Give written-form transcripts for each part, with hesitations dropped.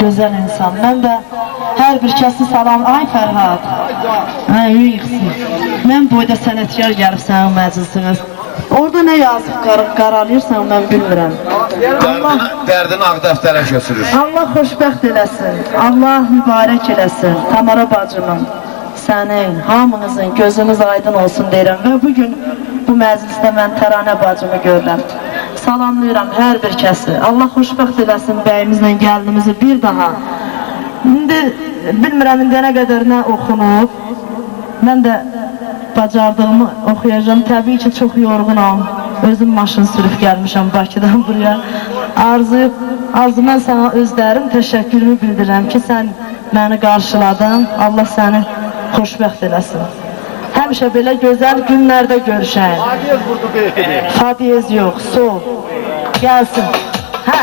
gözəl insan. Mən də hər bir kəsi salam. Ay Fərhad, mən boyda sənətkar gəlib sənin məclisinə. Orada nə yazıb qaralıyırsan, mən bilmirəm. Dərdini ağ dəftərə köçürür. Allah xoşbəxt eləsin, Allah mübarək eləsin. Tamara bacımın, sənin, hamınızın gözünüz aydın olsun deyirəm. Və bugün bu məclisdə mən Təranə bacımı görürəm. Salamlayıram hər bir kəsi. Allah xoşbəxt eləsin bəyimizlə gəldiyimizi bir daha. İndi bilmirəm indi nə qədər nə oxunub. Mən də bacardığımı oxuyacağım. Təbii ki, çox yorğunam. Özüm maşın sürüb gəlmişəm Bakıdan buraya. Arzu, mən sana özlərim təşəkkürümü bildirirəm ki, sən məni qarşıladın. Allah səni xoşbəxt eləsin. Həmişə belə gözəl günlərdə görüşək. Fadiyez yox, sol. Gəlsin. Hə.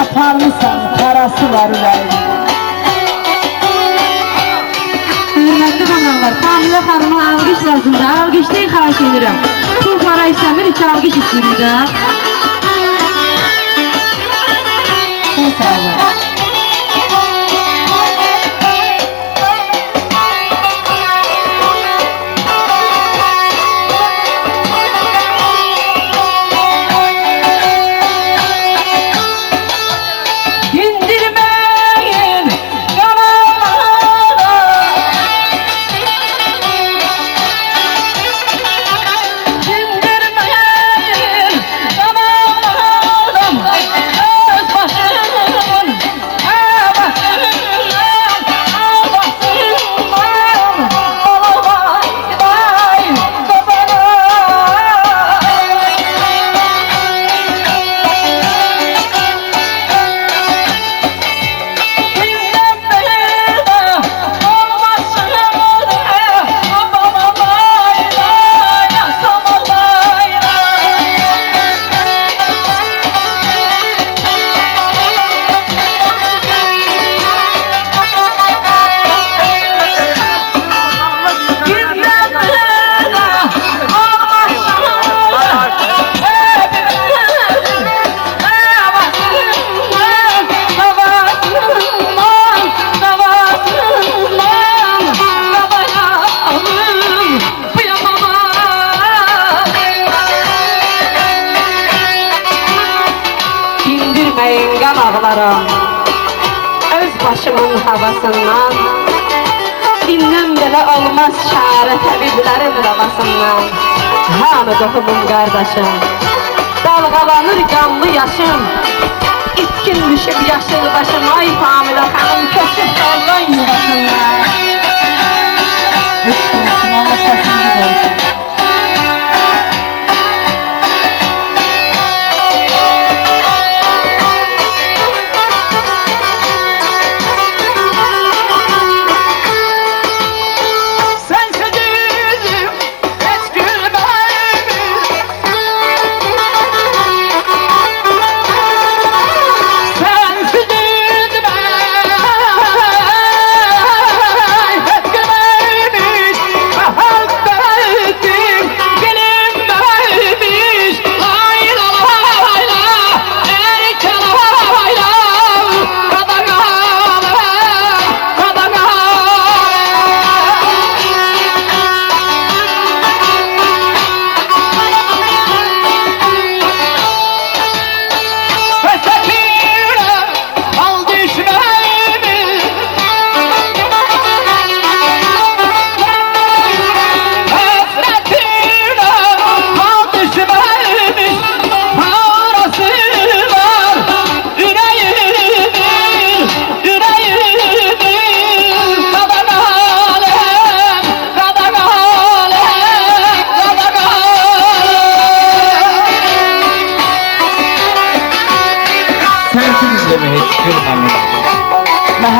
Aparmışsan, parası var ürəyim. Hürmətli xanımlar, Kamilə xanıma alqış lazımdır. Alqışlayın, xahiş edirəm. Pul para istəmir, iki alqış istirik də. Çok sağ olun. Öz başımın havasından, dinləm belə olmaz çare təbiblərin davasından. Hanı toxumum qardaşım, dalğalanır qanlı yaşım, itkin düşüb yaşıl başım. Ay Kamilə xanım, köçüb qaldan yuvasından. Allah səsini qoysun.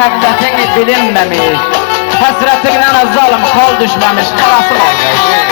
məhəbbətini bilinməmiş, həsrətindən zalım xal düşməmiş qarası olacaq.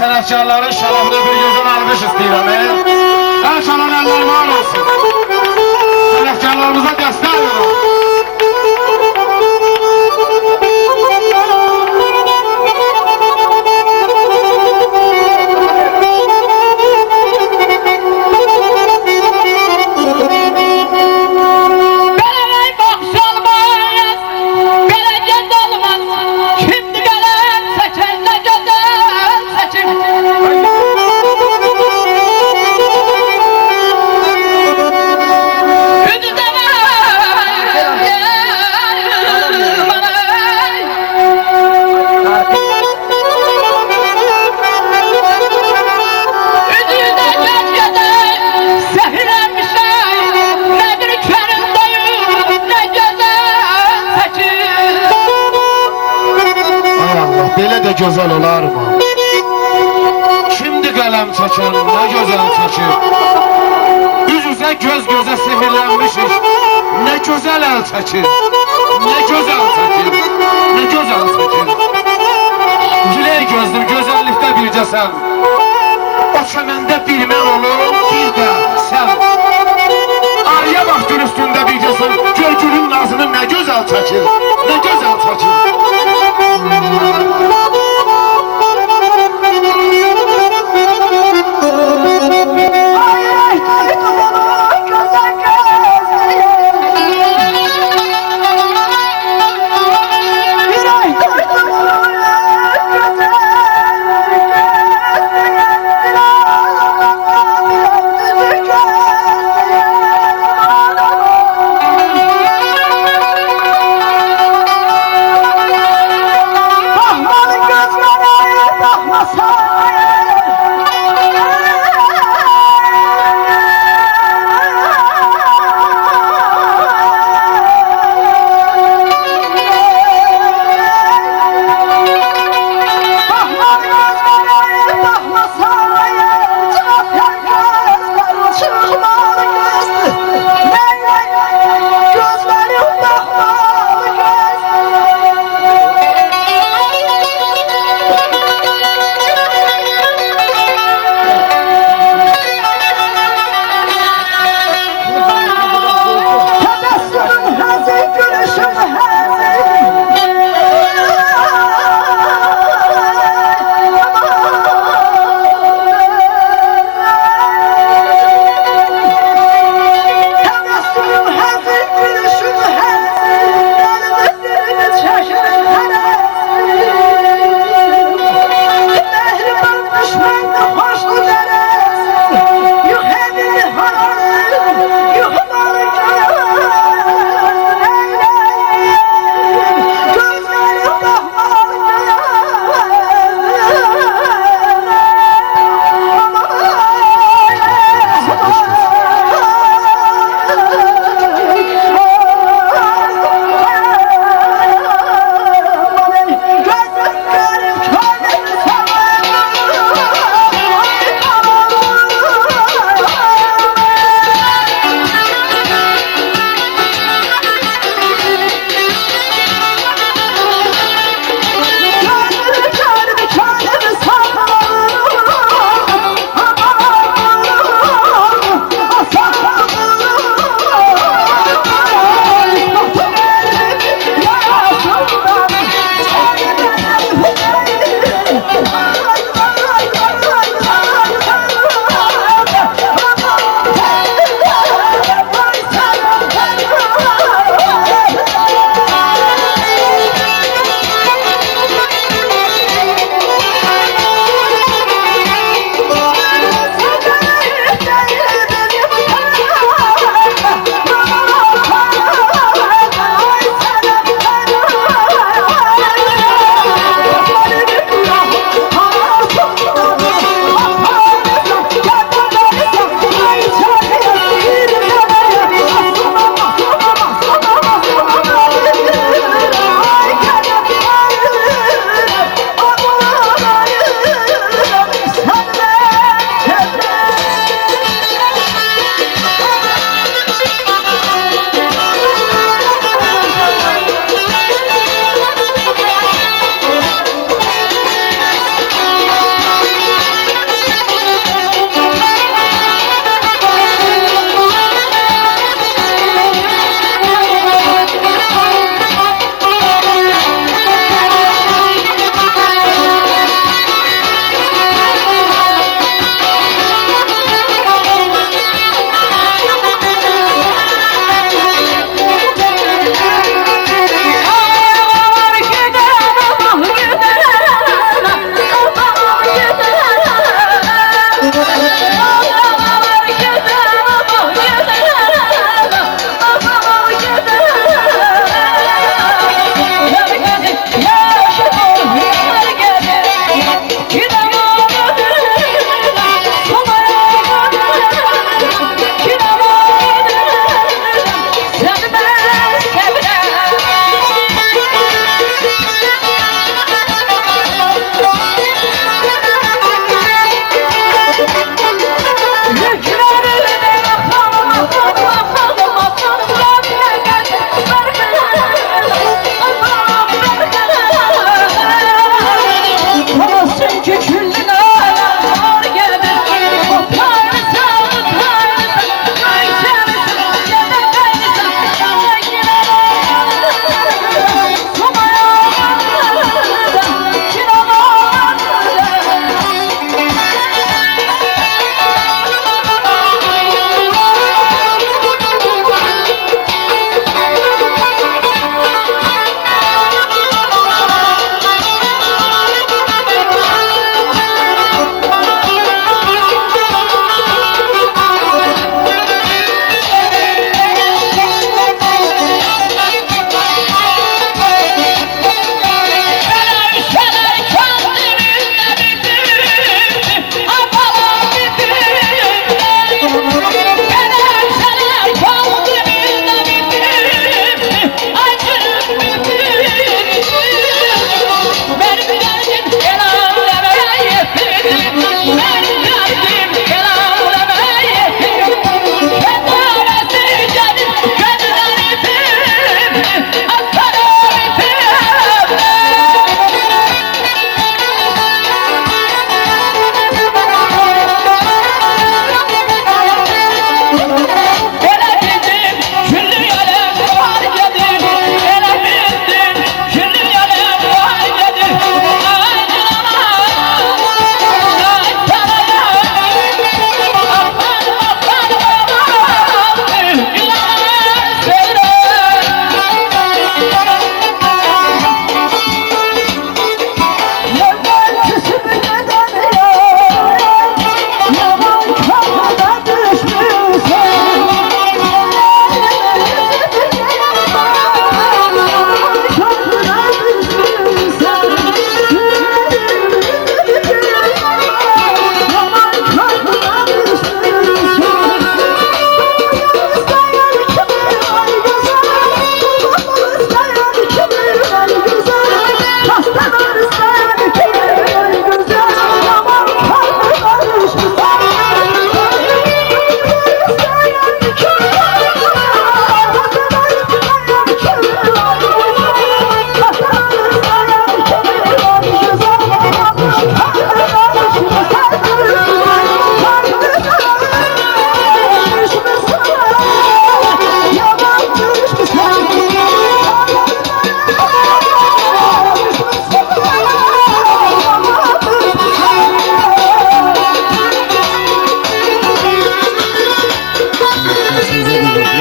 Sənətkarların şərəfinə bir gözəl alqış istəyirəm. Hər çalan əllər var olsun. Sənətkarlarımıza dəstək verin. Belə də gözəl olar mı? Şimdi qələm çəkən nə gözəl çəkir. Üz-üzə göz-gözə sehirlənmişik. Nə gözəl əl çəkir. Nə gözəl çəkir. Nə gözəl çəkir. Güley gözlüm, gözəllikdə bircəsən. O çəməndə bir mən olur, bir də sən. Arıya vaxtın üstündə bircəsən. Gör gülün nazını nə gözəl çəkir. Nə gözəl çəkir.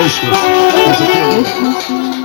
Eşk olsun. Teşekkür ederim.